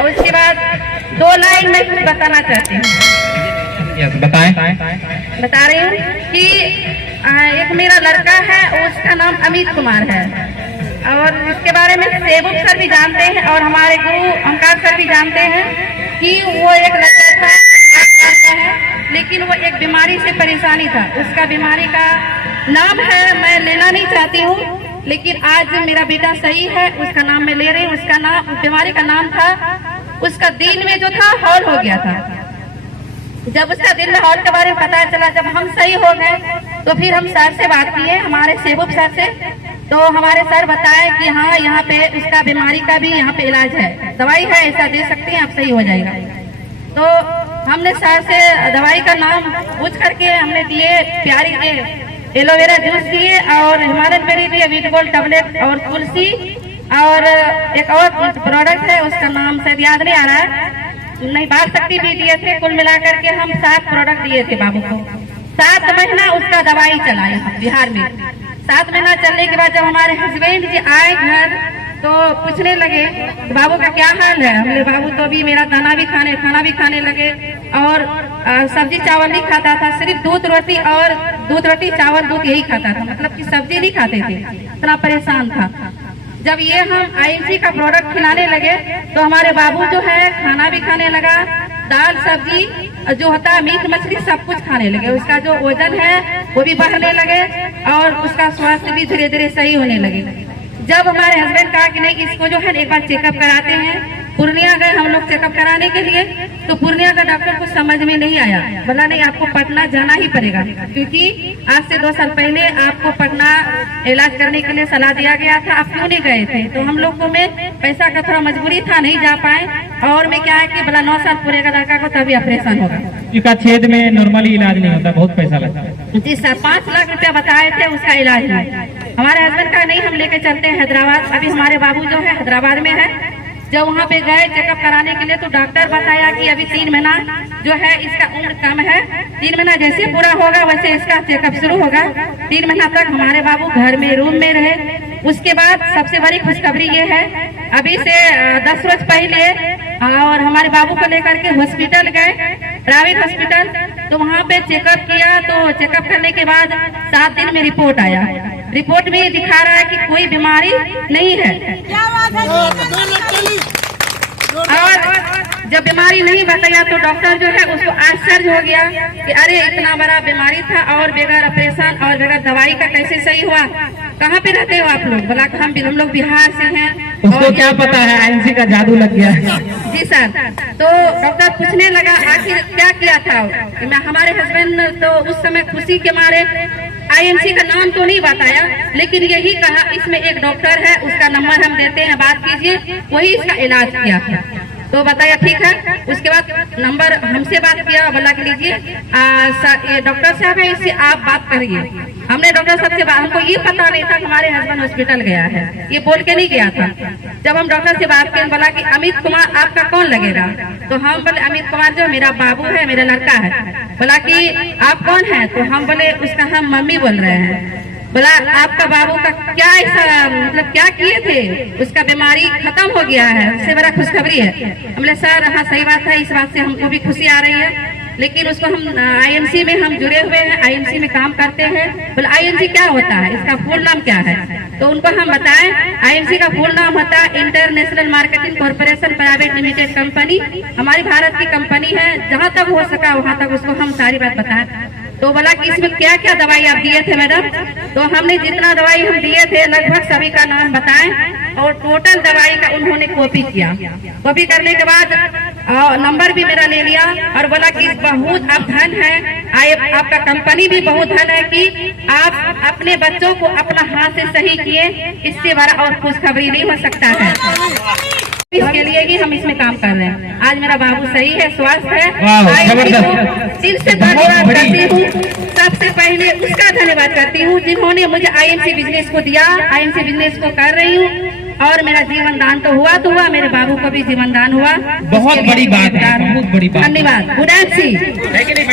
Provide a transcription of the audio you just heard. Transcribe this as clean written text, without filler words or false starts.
और उसके बाद 2 लाइन में कुछ बताना चाहती हूँ। बताएं। बता रही हूँ कि एक मेरा लड़का है, उसका नाम अमित कुमार है, और इसके बारे में सेवक सर भी जानते हैं और हमारे गुरु ओंकार सर भी जानते हैं कि वो एक लड़का था 8 साल का है, लेकिन वो एक बीमारी से परेशानी था। उसका बीमारी का नाम है, मैं लेना नहीं चाहती हूँ, लेकिन आज मेरा बेटा सही है, उसका नाम मैं ले रही हूँ। उसका नाम, बीमारी का नाम था, उसका दिल में जो था हॉल हो गया था। जब उसका दिल में हॉल के बारे में पता चला, जब हम सही हो गए तो फिर हम सर से बात किए, हमारे सेवक सर से। तो हमारे सर बताए कि हाँ, यहाँ पे उसका बीमारी का भी यहाँ पे इलाज है, दवाई है, ऐसा दे सकते हैं, आप सही हो जाएगा। तो हमने सर से दवाई का नाम पूछ करके हमने दिए, प्यारी के एलोवेरा जूस दिए और हिमालयन बेरी दिए, वीट गोल्ड टैबलेट और तुलसी, और एक और प्रोडक्ट है, उसका नाम शायद याद नहीं आ रहा है, नहीं, बाल शक्ति भी दिए थे। कुल मिलाकर के हम 7 प्रोडक्ट दिए थे बाबू को। 7 महीना उसका दवाई चला यहाँ बिहार में। 7 महीना चलने के बाद जब हमारे हस्बैंड जी आए घर तो पूछने लगे बाबू का क्या हाल है। हमने बाबू तो अभी मेरा खाना भी खाने लगे और सब्जी चावल नहीं खाता था, सिर्फ दूध रोटी चावल दूध यही खाता था, मतलब कि सब्जी नहीं खाते थे, इतना परेशान था। जब ये हम आईएमसी का प्रोडक्ट खिलाने लगे तो हमारे बाबू जो है खाना भी खाने लगा, दाल सब्जी जो होता है, मीट मछली सब कुछ खाने लगे। उसका जो वजन है वो भी बढ़ने लगे और उसका स्वास्थ्य भी धीरे धीरे सही होने लगे। जब हमारे हस्बैंड कहा कि नहीं, इसको जो है एक बार चेकअप कराते हैं, पूर्णिया गए हम लोग चेकअप कराने के लिए, तो पूर्णिया का डॉक्टर को समझ में नहीं आया, बोला नहीं, आपको पटना जाना ही पड़ेगा, क्योंकि आज से 2 साल पहले आपको पटना इलाज करने के लिए सलाह दिया गया था, आप क्यों नहीं गए थे। तो हम लोग को में पैसा का थोड़ा मजबूरी था, नहीं जा पाए, और में क्या है कि बोला 9 साल पूरे का लड़का को तभी ऑपरेशन होगा। इसका छेद में नॉर्मली इलाज नहीं होता, बहुत पैसा लगता है। जी सर, 5 लाख रुपया बताए थे उसका इलाज में। हमारे हस्बैंड का नहीं, हम लेके चलते हैं हैदराबाद। अभी हमारे बाबू जो है हैदराबाद में है। जब वहाँ पे गए चेकअप कराने के लिए तो डॉक्टर बताया कि अभी 3 महीना जो है इसका उम्र कम है, 3 महीना जैसे पूरा होगा वैसे इसका चेकअप शुरू होगा। 3 महीना तक हमारे बाबू घर में रूम में रहे। उसके बाद सबसे बड़ी खुशखबरी ये है, अभी से 10 रोज पहले और हमारे बाबू को लेकर के हॉस्पिटल गए, प्राइवेट हॉस्पिटल। तो वहाँ पे चेकअप किया, तो चेकअप करने के बाद 7 दिन में रिपोर्ट आया। रिपोर्ट में दिखा रहा है कि कोई बीमारी नहीं है, और जब बीमारी नहीं बताया तो डॉक्टर जो है उसको आश्चर्य हो गया कि अरे इतना बड़ा बीमारी था और बगैर ऑपरेशन और बगैर दवाई का कैसे सही हुआ। कहाँ पे रहते हो आप लोग? बोला हम लोग बिहार से हैं। उसको क्या पता है आईएमसी का जादू लग गया। जी सर। तो डॉक्टर पूछने लगा आखिर क्या किया था। हमारे हस्बैंड तो उस समय खुशी के मारे आईएमसी का नाम तो नहीं बताया, लेकिन यही कहा इसमें एक डॉक्टर है, उसका नंबर हम देते हैं, बात कीजिए, वही इसका इलाज किया था। तो बताया ठीक है। उसके बाद नंबर हमसे बात किया, बोला कि लीजिए ये डॉक्टर साहब है, इससे आप बात करिए। हमने डॉक्टर साहब से बात, हमको ये पता नहीं था कि हमारे हस्बैंड हॉस्पिटल गया है, ये बोल के नहीं गया था। जब हम डॉक्टर से बात किए, बोला कि अमित कुमार आपका कौन लगेगा। तो हम बोले अमित कुमार जो मेरा बाबू है, मेरा लड़का है। बोला कि आप कौन है। तो हम बोले उसका हम मम्मी बोल रहे हैं। बोला आपका बाबू का क्या ऐसा, मतलब क्या किए थे, उसका बीमारी खत्म हो गया है, उससे बड़ा खुशखबरी है। हमने सर हाँ सही बात है, इस बात से हमको भी खुशी आ रही है, लेकिन उसको हम आईएमसी में हम जुड़े हुए हैं, आईएमसी में काम करते हैं। बोले आईएमसी क्या होता है, इसका फुल नाम क्या है। तो उनको हम बताएं आईएमसी का फुल नाम होता है international marketing corporation private limited company, हमारी भारत की कंपनी है। जहाँ तक हो सका वहाँ तक उसको हम सारी बात बताएं। तो बोला कि इसमें क्या क्या दवाई आप दिए थे मैडम। तो हमने जितना दवाई हम दिए थे लगभग सभी का नाम बताएं और टोटल दवाई का उन्होंने कॉपी किया। कॉपी करने के बाद नंबर भी मेरा ले लिया और बोला कि बहुत आप धन है, आपका कंपनी भी बहुत धन है कि आप अपने बच्चों को अपना हाथ से सही किए, इससे बड़ा और खुशखबरी नहीं हो सकता है। इसके लिए ही हम इसमें काम कर रहे हैं। आज मेरा बाबू सही है, स्वस्थ है। दिल से धन्यवाद करती हूँ। सबसे पहले उसका धन्यवाद करती हूँ जिन्होंने मुझे आईएमसी बिजनेस को दिया। आईएमसी बिजनेस को कर रही हूँ और मेरा जीवन दान तो हुआ, मेरे बाबू को भी जीवन दान हुआ। बहुत बड़ी बात है, बहुत बड़ी बात। धन्यवाद। Good night.